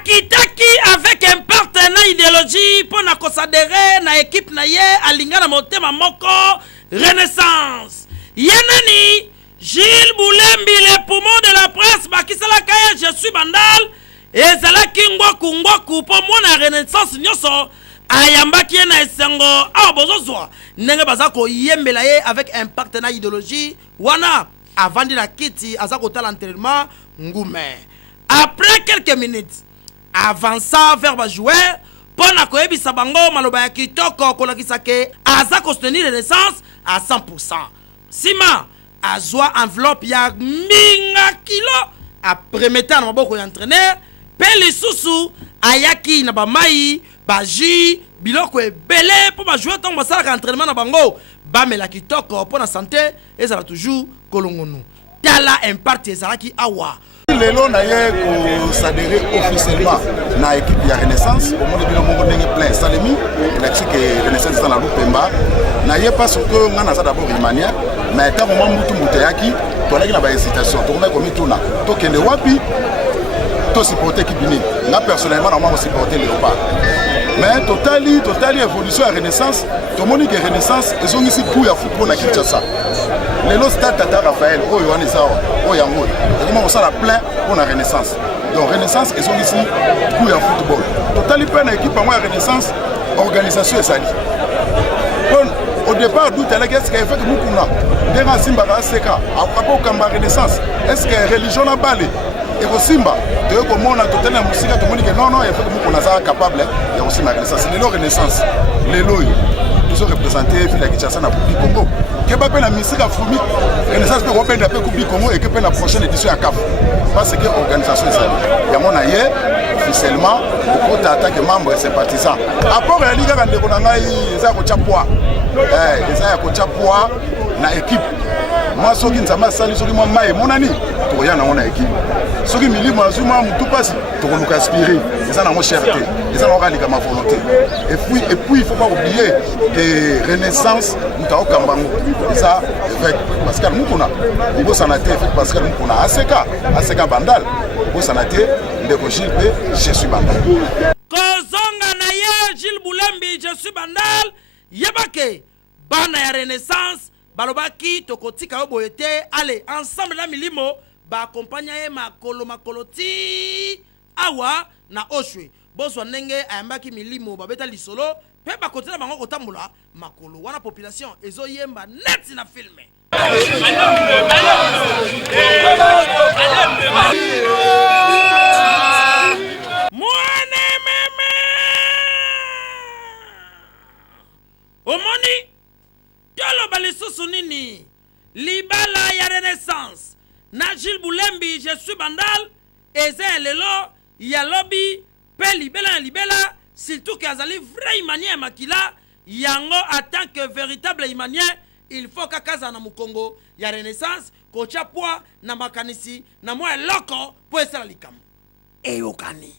akitaki avec un partenaire idéologie pour na kosadere na équipe na ye alinga na motema moko Renaissance Yanani Gilles Boulembi le poumon de la presse bakisala kaya je suis bandal ezalaki ngwaku po mona Renaissance nyoso ayambaki na esengo a bozozwa ndenge bazako yembela ye avec un partenaire idéologie wana avandi na kiti azako tala entraînement ngume. Après quelques minutes avança vers ba joueur pona koyebisa bango maloba ya kitoko kolakisa ke azako soutenir Renaissance à 100%. Sima azwa enveloppe ya minga kilo après mettre na maboko ya entraîneur pe lisusu ayaki na bamai baji biloko ebele po ba jouer tant basala ka entraînement na bango bamela kitoko pona santé ezala toujours kolongonu tala impact ezalaki awa lelo na ye ko s'adhérer officiellement na équipe ya Renaissance au monde bino mongo ndenge plein salemi la que Renaissance dans la Lupemba na ye parce que ngana za d'abord Imania mais tant moment mutu muteyaki to laki na ba hésitation to komeka mituna to kende wapi to supporter équipe ni na personnellement na moi supporter Léopard mais totali évolution à Renaissance to monique Renaissance ezongisi coup ya football na Kinshasa lelo stade Tata Raphaël oyo wana sawa oyo yango comment on sala plein pour la Renaissance donc Renaissance ezongisi coup ya football totali pe na équipe moi Renaissance organisation esali au départ d'où elle est-ce qu'elle fait que mukuna dera simba ba seka après kamba Renaissance est-ce que religion na balé et au simba de komona totali na musika to monique non il faut que mukuna za capable ya aussi ma Renaissance lelo Renaissance lelo tous représentés fila Kinshasa na public Congo que pas la musique Afromi Renaissance peut reprendre un coupe du Congo et que la prochaine édition à CAF parce que organisation ça il y a mon aïe officiellement pour attaquer membres et sympathisants apport la ligue quand on a ça ko chapwa ça ko chapwa na équipe moi soki nzama sali soki moi mai monani to ya na on équipe soki milimo azuma mutu pasi to ko luka aspirer ça na mo cherté ça na orali ma volonté et puis il faut pas oublier que Renaissance mutao kambango ça avec Pascal Mukuna Ibo Sanate avec Pascal Mukuna ACK Bandal Ibo Sanate ndeko Gilles je suis Bandal kozonga na ye Gilles Boulembi je suis Bandal yebake bana ya Renaissance balobaki tokotika oboyete allez ensemble na milimo ba accompagner makolo ti awa na oshwe boswa ndenge ayambaki milimo babeta lisolo pe ba kotina bango kotambola makolo wana population ezoyemba net na filme mwana meme omoni tolo balisusu nini libala ya Renaissance na Gilles Boulembi je suis Bandal eze lelo ya lobby pe libela surtout que azali vrai imanien makila yango en tant que véritable imanien il faut kakaza na mukongo ya Renaissance kocha poa na makanisi na mwa loko po esala likamu eyokani